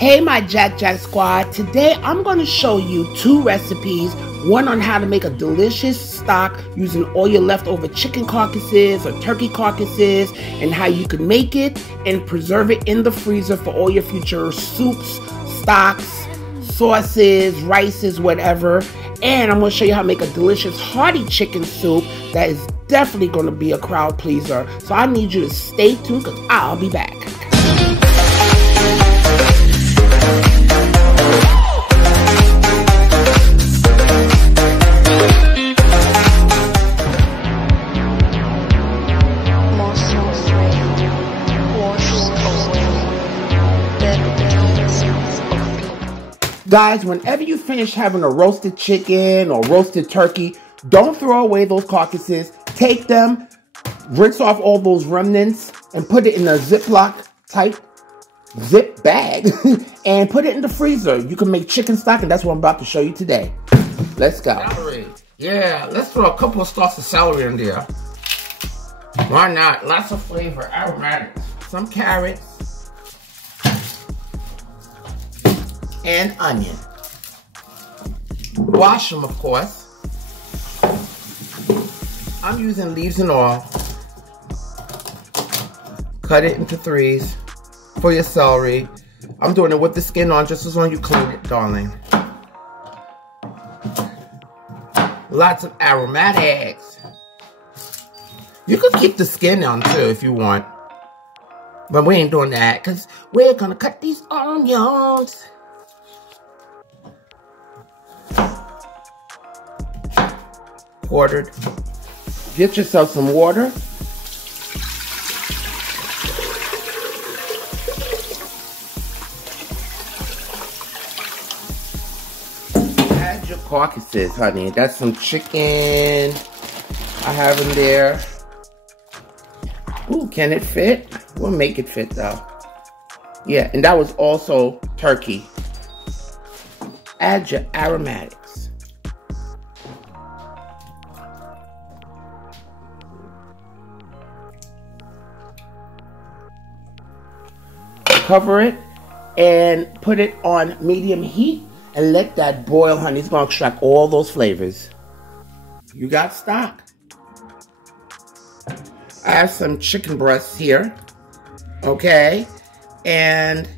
Hey my Jac Jac squad, today I'm going to show you two recipes, one on how to make a delicious stock using all your leftover chicken carcasses or turkey carcasses, and how you can make it and preserve it in the freezer for all your future soups, stocks, sauces, rices, whatever. And I'm going to show you how to make a delicious hearty chicken soup that is definitely going to be a crowd pleaser. So I need you to stay tuned because I'll be back. Guys, whenever you finish having a roasted chicken or roasted turkey, don't throw away those carcasses. Take them, rinse off all those remnants, and put it in a Ziploc type zip bag and put it in the freezer. You can make chicken stock, and that's what I'm about to show you today. Let's go. Celery. Yeah, let's throw a couple of stalks of celery in there. Why not? Lots of flavor, aromatics. Some carrots. And onion. Wash them, of course. I'm using leaves and all. Cut it into threes for your celery. I'm doing it with the skin on, just as long as you clean it, darling. Lots of aromatics. You could keep the skin on too if you want. But we ain't doing that because we're gonna cut these onions. Quartered. Get yourself some water. Add your carcasses, honey. That's some chicken I have in there. Ooh, can it fit? We'll make it fit though. Yeah, and that was also turkey. Add your aromatics. Cover it and put it on medium heat and let that boil, honey. It's going to extract all those flavors. You got stock. I have some chicken breasts here. Okay. And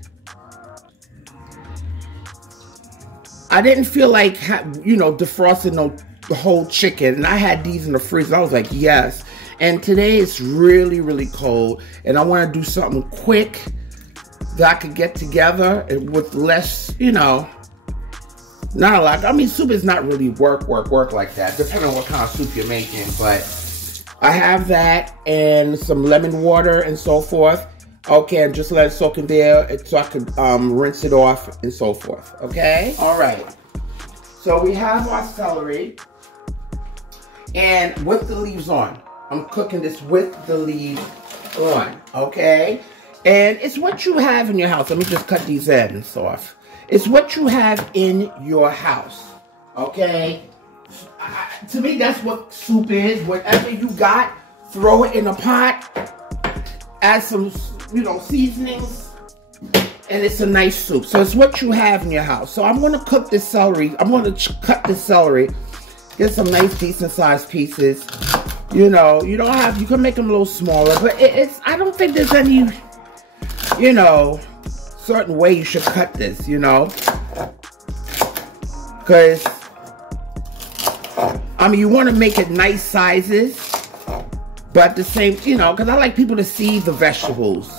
I didn't feel like, defrosting the whole chicken. And I had these in the freezer. I was like, yes. And today it's really, really cold. And I want to do something quick that I could get together with less, not a lot. I mean, soup is not really work like that, depending on what kind of soup you're making. But I have that and some lemon water and so forth. Okay, and just let it soak in there so I could rinse it off and so forth. Okay? All right. So we have our celery and with the leaves on. I'm cooking this with the leaves on. Okay? And it's what you have in your house. Let me just cut these ends off. It's what you have in your house, okay? To me, that's what soup is. Whatever you got, throw it in a pot, add some, seasonings, and it's a nice soup. So it's what you have in your house. So I'm going to cook this celery. I'm going to cut this celery, get some nice, decent-sized pieces. You can make them a little smaller, but I don't think there's any, certain way you should cut this, because, you want to make it nice sizes, but at the same, because I like people to see the vegetables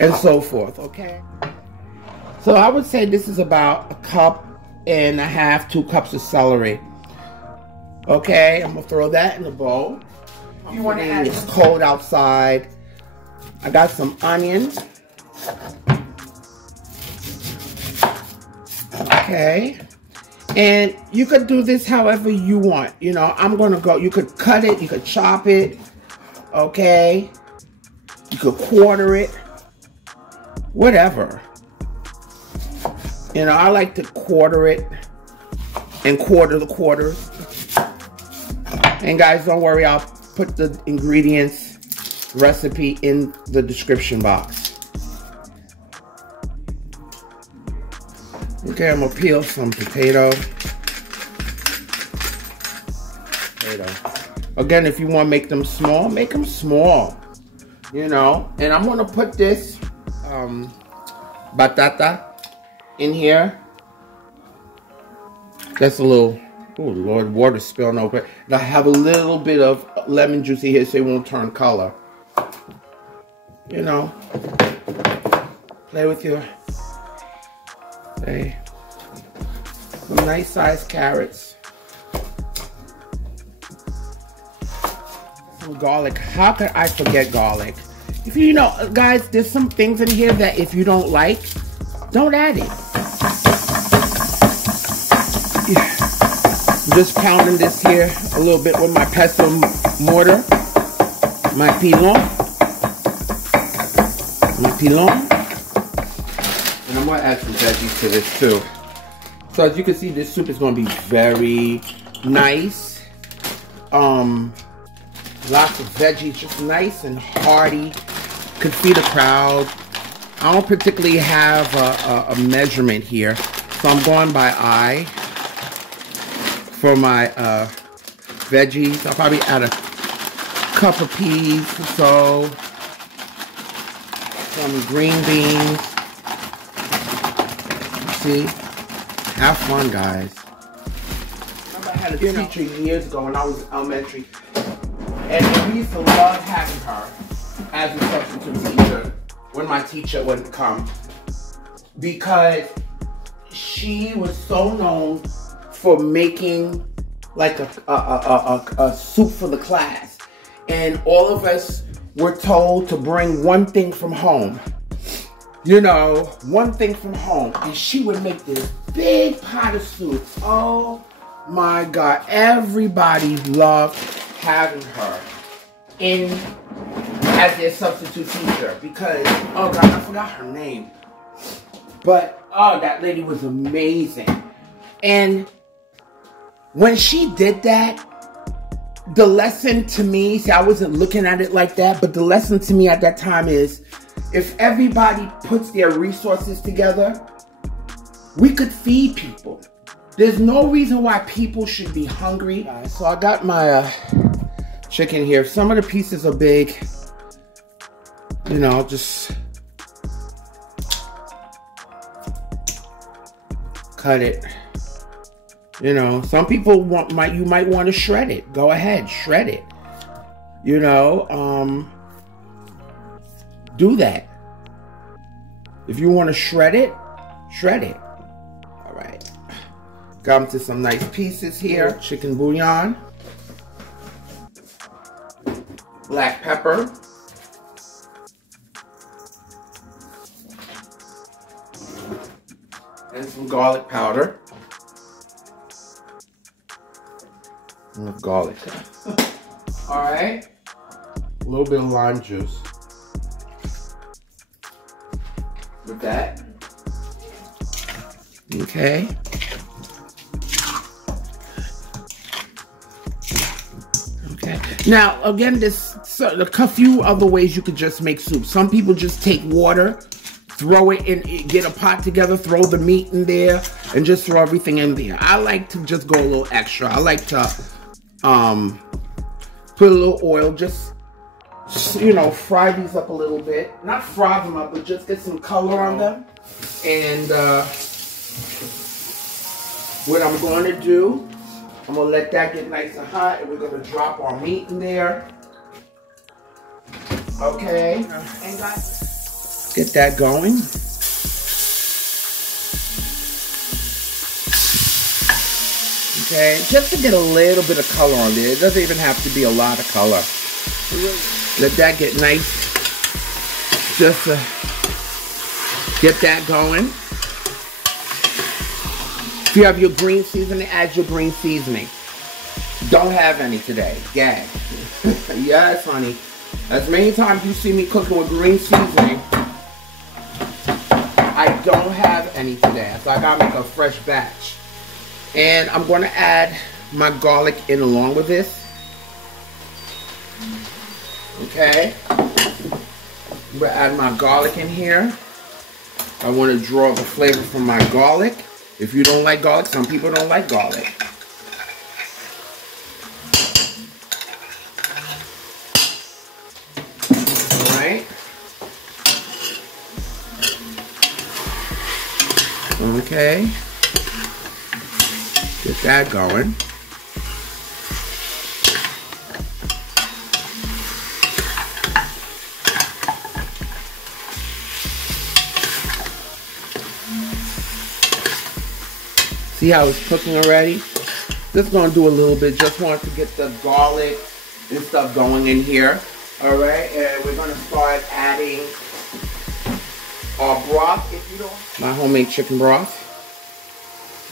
and so forth, okay? So I would say this is about 1.5 cups, 2 cups of celery. Okay, I'm going to throw that in the bowl. You want to add, it's cold outside. I got some onions. Okay, and you could do this however you want. I'm gonna go, you could cut it, you could chop it, okay, you could quarter it, whatever. I like to quarter it and quarter the quarters. And guys, don't worry, I'll put the ingredients recipe in the description box. Okay, I'm gonna peel some potato. Again, if you want to make them small, make them small. You know, and I'm gonna put this batata in here. That's a little, oh Lord, water spilling over. And I have a little bit of lemon juice here so it won't turn color. You know, play with your, hey, some nice sized carrots. Some garlic. How could I forget garlic? If you know, guys, there's some things in here that if you don't like, don't add it. I'm just pounding this here a little bit with my pestle mortar, my pilon, and I'm gonna add some veggies to this too. So as you can see, this soup is gonna be very nice. Lots of veggies, just nice and hearty. Could feed a crowd. I don't particularly have a measurement here, so I'm going by eye for my veggies. I'll probably add a cup of peas or so, some green beans. See, have fun, guys. I remember I had a teacher years ago when I was in elementary, and we used to love having her as a substitute teacher when my teacher wouldn't come, because she was so known for making like a soup for the class, and all of us were told to bring one thing from home. You know, one thing from home, and she would make this big pot of soup. Oh my God, everybody loved having her in as their substitute teacher because, oh God, I forgot her name. But, oh, that lady was amazing. And when she did that, the lesson to me, see, I wasn't looking at it like that, but the lesson to me at that time is, if everybody puts their resources together, we could feed people. There's no reason why people should be hungry. So I got my chicken here. Some of the pieces are big. You know, just cut it. You know, some people you might want to shred it. Go ahead, shred it. You know, do that. If you want to shred it, shred it. All right. Got into some nice pieces here. Chicken bouillon. Black pepper. And some garlic powder. Enough garlic. All right. A little bit of lime juice. With that. Okay. Okay. Now, again, there's a few other ways you could just make soup. Some people just take water, throw it in, get a pot together, throw the meat in there, and just throw everything in there. I like to just go a little extra. I like to put a little oil, just, you know, fry these up a little bit. Not fry them up, but just get some color on them. And what I'm going to do, I'm going to let that get nice and hot, and we're going to drop our meat in there. Okay. And guys, get that going. Okay, just to get a little bit of color on there. It doesn't even have to be a lot of color. Let that get nice. Just to get that going. If you have your green seasoning, add your green seasoning. Don't have any today. Gag. Yes, honey. As many times you see me cooking with green seasoning, I don't have any today. So I gotta make a fresh batch. And I'm going to add my garlic in along with this. Okay. I'm going to add my garlic in here. I want to draw the flavor from my garlic. If you don't like garlic, some people don't like garlic. All right. Okay. Get that going. See how it's cooking already? Just gonna do a little bit. Just want to get the garlic and stuff going in here. All right, and we're gonna start adding our broth. If you don't, my homemade chicken broth.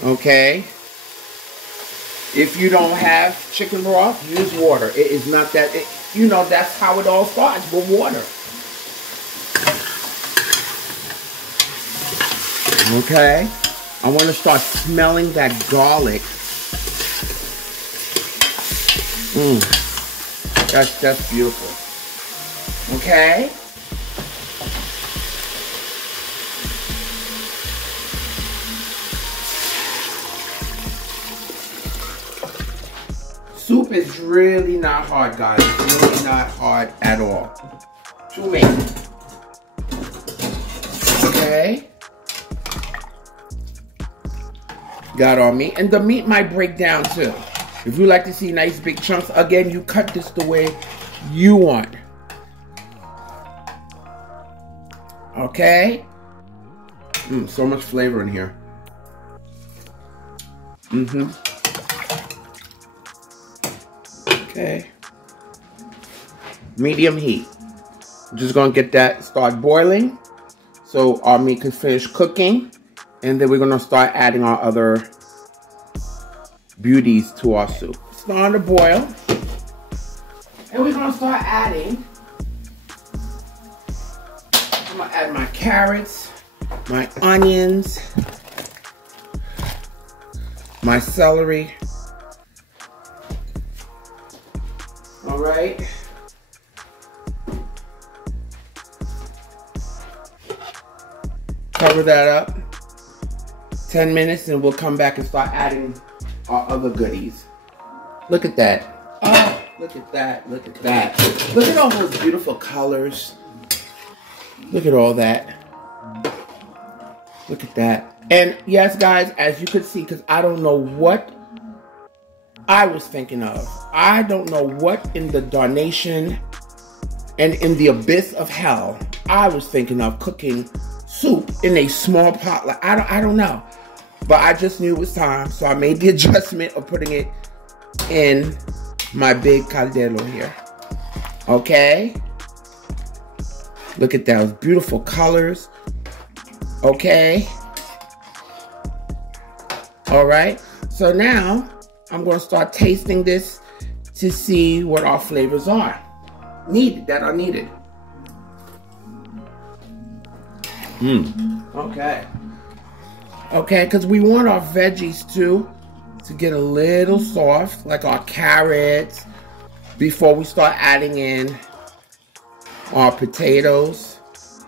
Okay. If you don't have chicken broth, use water. It is not that. You know, that's how it all starts, with water. Okay. I want to start smelling that garlic. That's beautiful. Okay. Soup is really not hard, guys. It's really not hard at all to make. Okay. Got our meat, and the meat might break down too. If you like to see nice big chunks, again, you cut this the way you want. Okay. So much flavor in here. Okay. Medium heat. I'm just gonna get that start boiling so our meat can finish cooking. And then we're gonna start adding our other beauties to our soup. It's starting to boil. And we're gonna start adding, I'm gonna add my carrots, my onions, my celery. All right. Cover that up. 10 minutes and we'll come back and start adding our other goodies. Look at that. Oh, look at that. Look at that. Look at all those beautiful colors. Look at all that. Look at that. And yes, guys, as you could see, because I don't know what I was thinking of. I don't know what in the darnation and in the abyss of hell I was thinking of cooking soup in a small pot. Like I don't know. But I just knew it was time, so I made the adjustment of putting it in my big caldero here. Okay? Look at those beautiful colors. Okay? Alright, so now I'm going to start tasting this to see what our flavors are that are needed. Okay. Okay, because we want our veggies too to get a little soft, like our carrots, before we start adding in our potatoes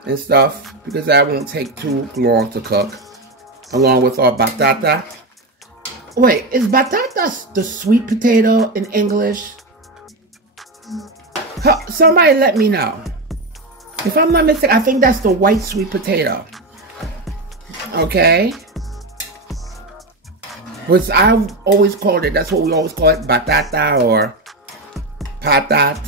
and stuff, because that won't take too long to cook, along with our batata. Wait, is batata the sweet potato in English? Somebody let me know. If I'm not mistaken, I think that's the white sweet potato. Okay? Which I've always called it, that's what we always call it, batata or patat.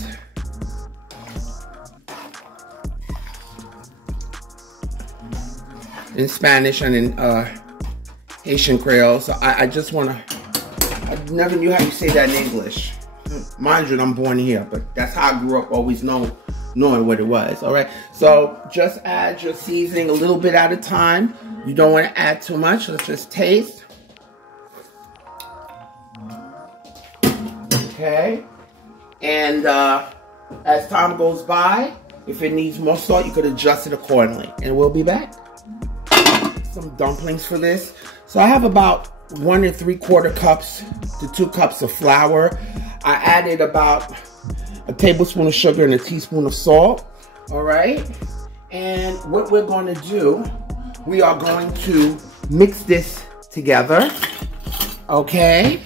In Spanish and in Haitian Creole. So I just want to, I never knew how you say that in English. Mind you, I'm born here, but that's how I grew up, always knowing what it was. All right, so just add your seasoning a little bit at a time. You don't want to add too much. Let's just taste. Okay, and as time goes by, if it needs more salt, you could adjust it accordingly. And we'll be back. Some dumplings for this. So I have about 1 3/4 cups to 2 cups of flour. I added about a tablespoon of sugar and a teaspoon of salt. All right, and what we're going to do, we are going to mix this together. Okay.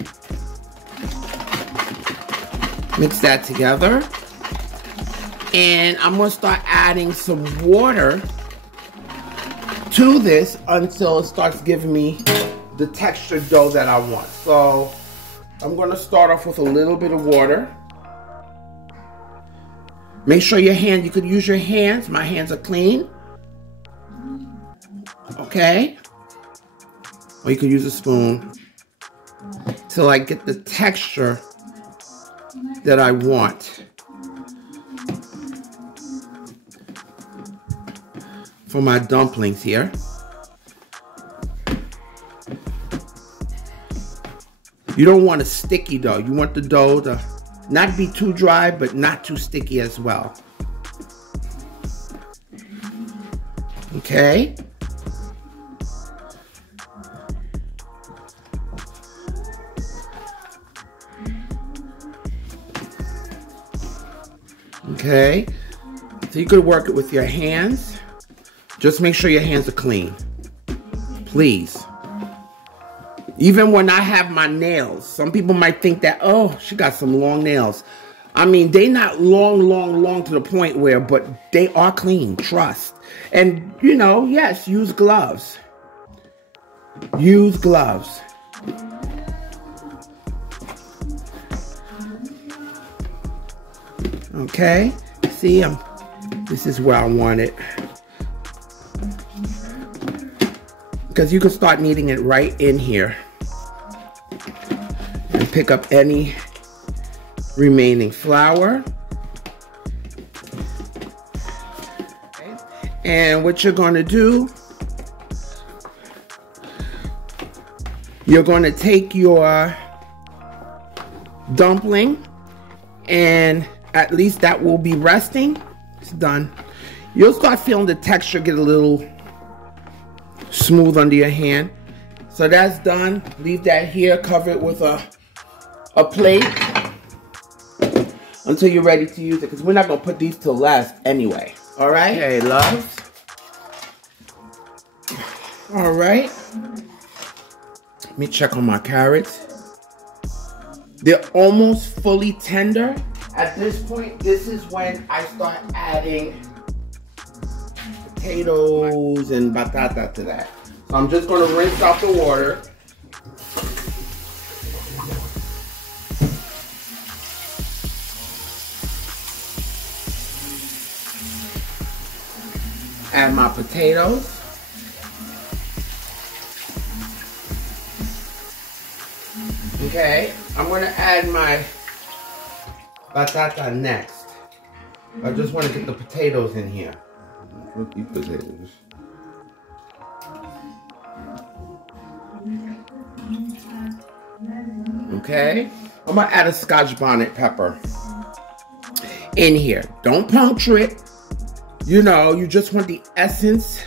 Mix that together. And I'm going to start adding some water to this until it starts giving me the textured dough that I want. So I'm going to start off with a little bit of water. Make sure you could use your hands. My hands are clean. Okay. Or you could use a spoon till I get the texture that I want for my dumplings here. You don't want a sticky dough. You want the dough to not be too dry, but not too sticky as well. Okay. Okay. So you could work it with your hands. Just make sure your hands are clean. Please. Even when I have my nails, some people might think that, oh, she got some long nails. I mean, they not long to the point where, but they are clean, trust. And, you know, yes, use gloves. Use gloves. Okay, see, this is where I want it. Because you can start kneading it right in here. And pick up any remaining flour. Okay. And what you're going to do, you're going to take your dumpling, and at least that will be resting. It's done. You'll start feeling the texture get a little smooth under your hand. So that's done. Leave that here. Cover it with a plate until you're ready to use it, because we're not going to put these till last anyway. All right? Okay, loves. All right. Let me check on my carrots. They're almost fully tender. At this point, this is when I start adding potatoes and batata to that. So I'm just going to rinse out the water. Add my potatoes. Okay, I'm going to add my batata next. I just want to get the potatoes in here. Rookie potatoes. Okay, I'm going to add a Scotch bonnet pepper in here. Don't puncture it. You know, you just want the essence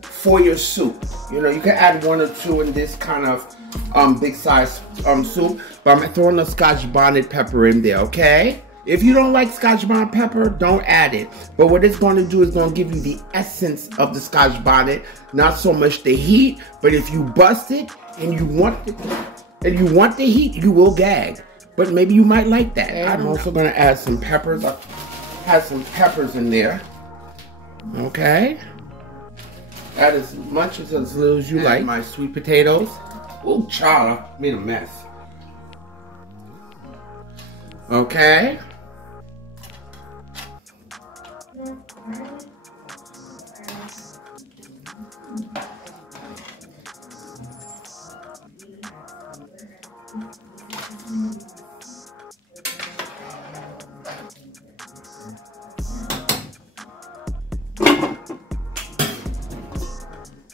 for your soup. You know, you can add one or two in this kind of big size soup, but I'm throwing the Scotch bonnet pepper in there, okay? If you don't like Scotch bonnet pepper, don't add it. But what it's going to do is going to give you the essence of the Scotch bonnet, not so much the heat. But if you bust it and you want the heat, you will gag. But maybe you might like that. I'm also going to add some peppers. I have some peppers in there. Okay. Add as much as little as you like. My sweet potatoes. Oh, child, I made a mess. Okay.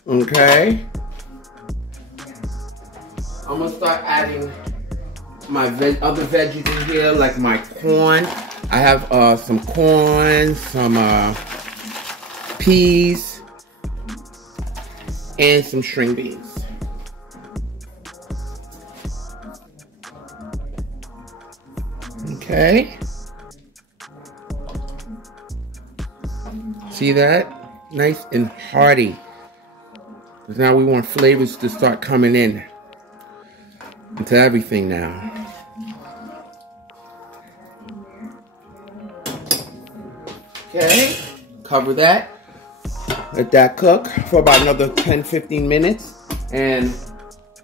Okay. I'm gonna start adding my other veggies in here, like my corn. I have some corn, some peas, and some string beans. Okay. See that? Nice and hearty. Because now we want flavors to start coming in into everything now. Okay, cover that. Let that cook for about another 10-15 minutes. And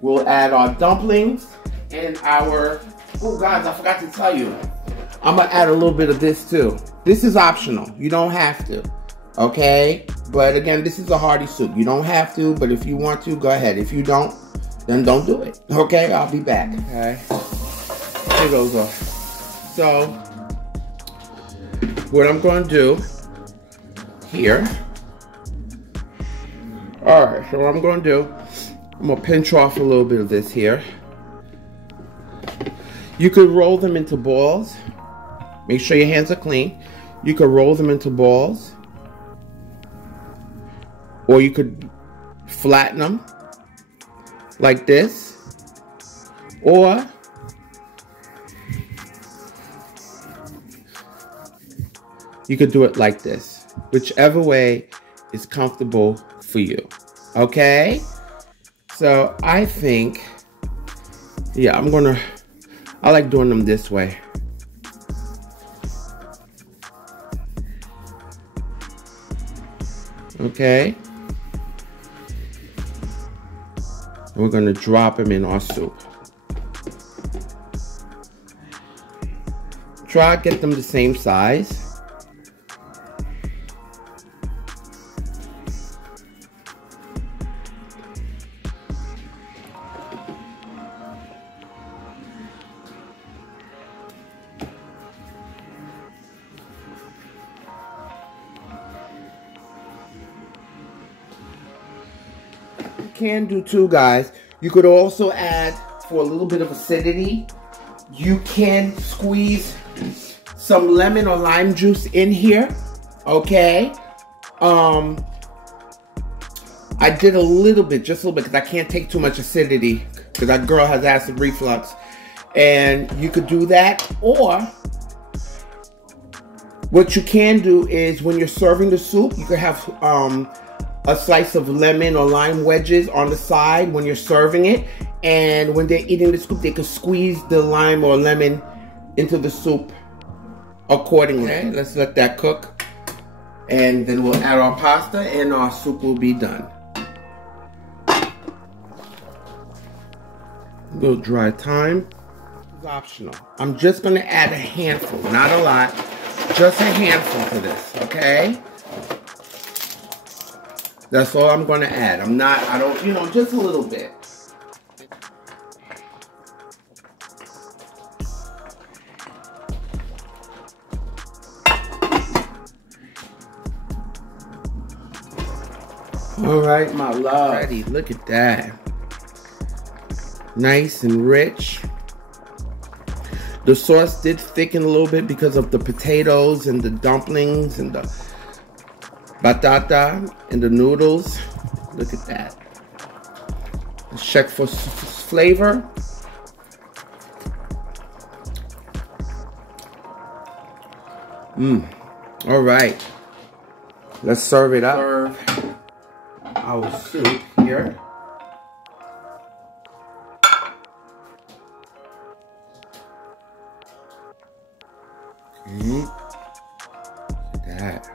we'll add our dumplings and our, oh guys, I forgot to tell you. I'm gonna add a little bit of this too. This is optional, you don't have to, okay? But again, this is a hearty soup. You don't have to, but if you want to, go ahead. If you don't, then don't do it, okay? I'll be back, okay? Potatoes off. So, what I'm gonna do here, all right, so what I'm gonna do, I'm gonna pinch off a little bit of this here. You could roll them into balls. Make sure your hands are clean. You could roll them into balls, or you could flatten them like this, or you could do it like this, whichever way is comfortable for you, okay? So I think, yeah, I like doing them this way. Okay. We're gonna drop them in our soup. Try to get them the same size. Can do too, guys. You could also add, for a little bit of acidity, you can squeeze some lemon or lime juice in here, okay? I did a little bit, just a little bit, because I can't take too much acidity, because that girl has acid reflux. And you could do that, or what you can do is when you're serving the soup, you could have a slice of lemon or lime wedges on the side when you're serving it, and when they're eating the soup, they could squeeze the lime or lemon into the soup accordingly. Okay, let's let that cook, and then we'll add our pasta and our soup will be done. A little dry thyme is optional. I'm just gonna add a handful, not a lot, just a handful to this, okay? That's all I'm gonna add. I don't, you know, just a little bit. All right, my love. Ready, look at that. Nice and rich. The sauce did thicken a little bit because of the potatoes and the dumplings and the batata and the noodles. Look at that. Let's check for flavor. All right. Let's serve it up. Serve our soup here. Okay. Look at that.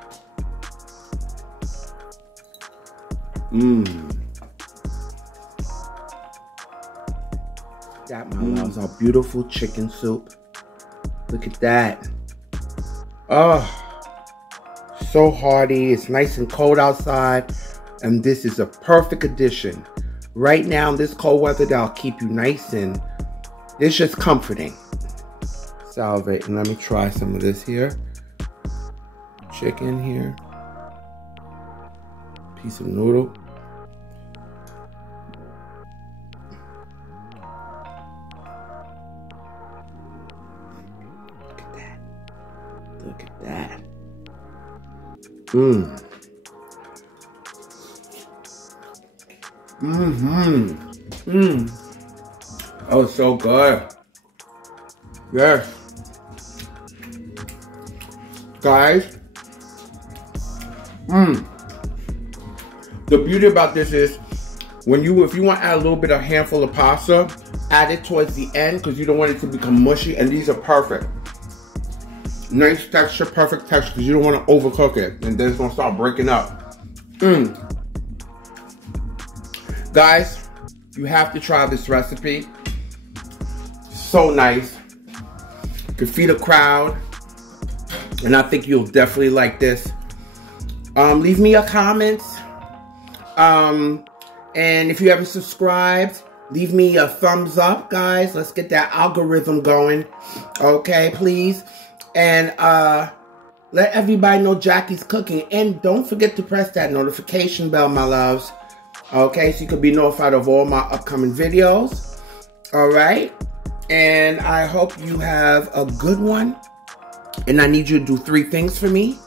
That, my loves, our beautiful chicken soup. Look at that. Oh, so hearty. It's nice and cold outside, and this is a perfect addition. Right now in this cold weather, that'll keep you nice, and it's just comforting. Salivate, and let me try some of this here. Chicken here. Piece of noodle. Look at that. Look at that. Oh, it's so good. Yes. Guys. The beauty about this is if you want to add a little bit of handful of pasta, add it towards the end because you don't want it to become mushy. And these are perfect. Nice texture, perfect texture because you don't want to overcook it. And then it's going to start breaking up. Guys, you have to try this recipe. So nice. You can feed a crowd. And I think you'll definitely like this. Leave me your comments. And if you haven't subscribed, leave me a thumbs up, guys. Let's get that algorithm going. Okay, please. And let everybody know Jackie's cooking. And don't forget to press that notification bell, my loves. Okay, so you can be notified of all my upcoming videos. All right. And I hope you have a good one. And I need you to do 3 things for me.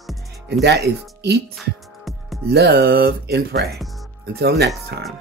And that is eat, love, and pray. Until next time.